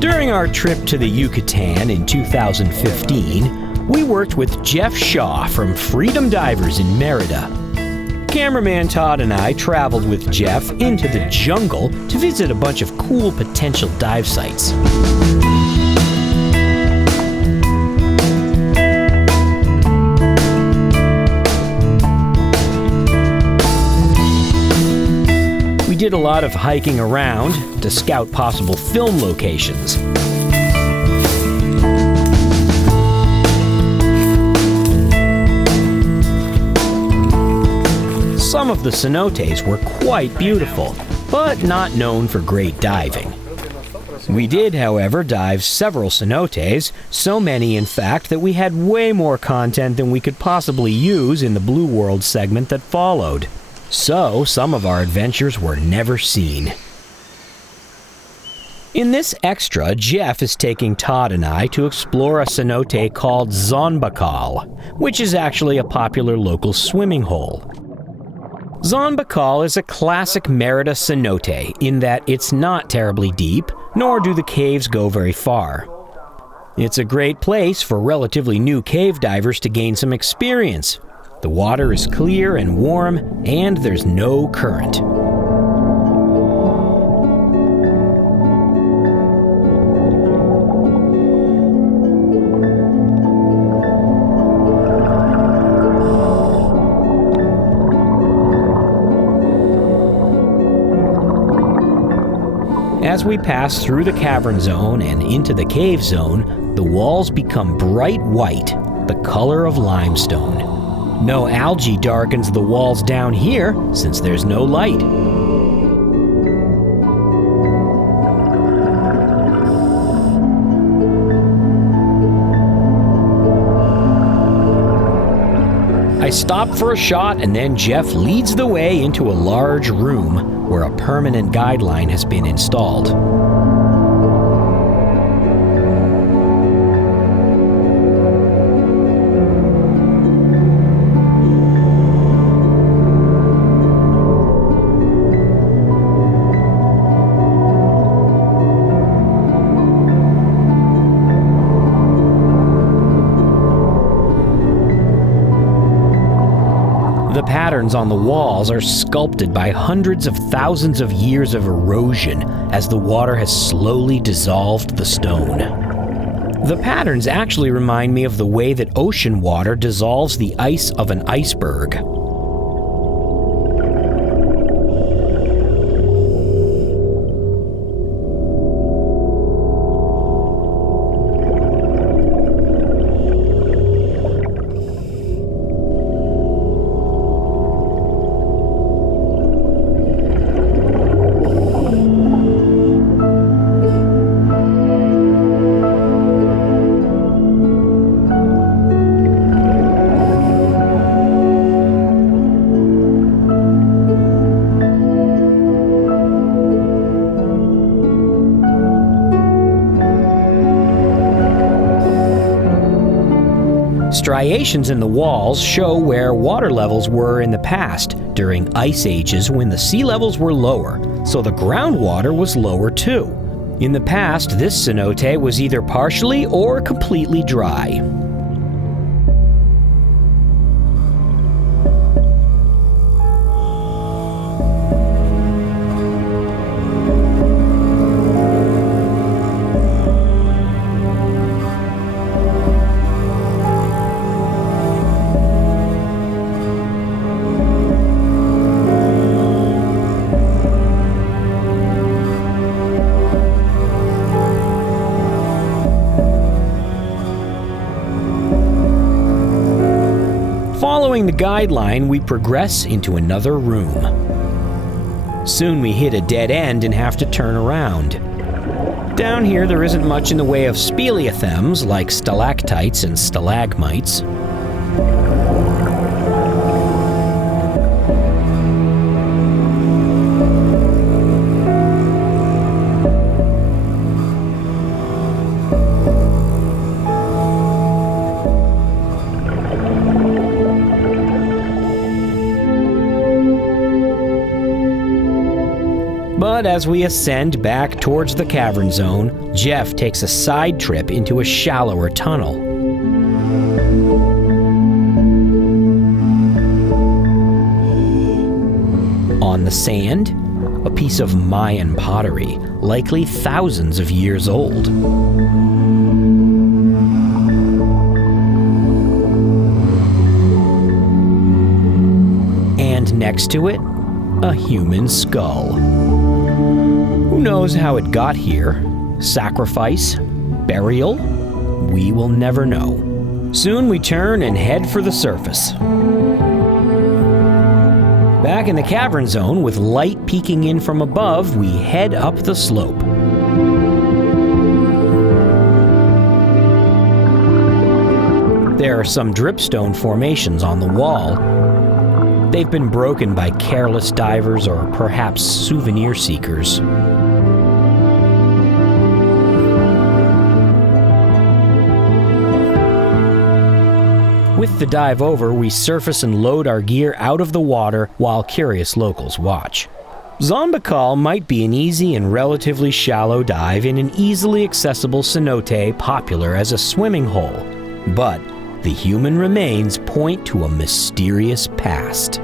During our trip to the Yucatan in 2015, we worked with Jeff Shaw from Freedom Divers in Merida. Cameraman Todd and I traveled with Jeff into the jungle to visit a bunch of cool potential dive sites. We did a lot of hiking around to scout possible film locations. Some of the cenotes were quite beautiful, but not known for great diving. We did, however, dive several cenotes, so many in fact that we had way more content than we could possibly use in the Blue World segment that followed. So, some of our adventures were never seen. In this extra, Jeff is taking Todd and I to explore a cenote called Dzonbakal, which is actually a popular local swimming hole. Dzonbakal is a classic Merida cenote in that it's not terribly deep, nor do the caves go very far. It's a great place for relatively new cave divers to gain some experience. The water is clear and warm, and there's no current. As we pass through the cavern zone and into the cave zone, the walls become bright white, the color of limestone. No algae darkens the walls down here since there's no light. I stop for a shot and then Jeff leads the way into a large room where a permanent guideline has been installed. The patterns on the walls are sculpted by hundreds of thousands of years of erosion as the water has slowly dissolved the stone. The patterns actually remind me of the way that ocean water dissolves the ice of an iceberg. Striations in the walls show where water levels were in the past, during ice ages when the sea levels were lower, so the groundwater was lower too. In the past, this cenote was either partially or completely dry. Following the guideline, we progress into another room. Soon we hit a dead end and have to turn around. Down here there isn't much in the way of speleothems like stalactites and stalagmites. But as we ascend back towards the cavern zone, Jeff takes a side trip into a shallower tunnel. On the sand, a piece of Mayan pottery, likely thousands of years old. And next to it, a human skull. Who knows how it got here? Sacrifice? Burial? We will never know. Soon we turn and head for the surface. Back in the cavern zone, with light peeking in from above, we head up the slope. There are some dripstone formations on the wall. They've been broken by careless divers or perhaps souvenir seekers. With the dive over, we surface and load our gear out of the water while curious locals watch. Dzonbakal might be an easy and relatively shallow dive in an easily accessible cenote popular as a swimming hole, but the human remains point to a mysterious past.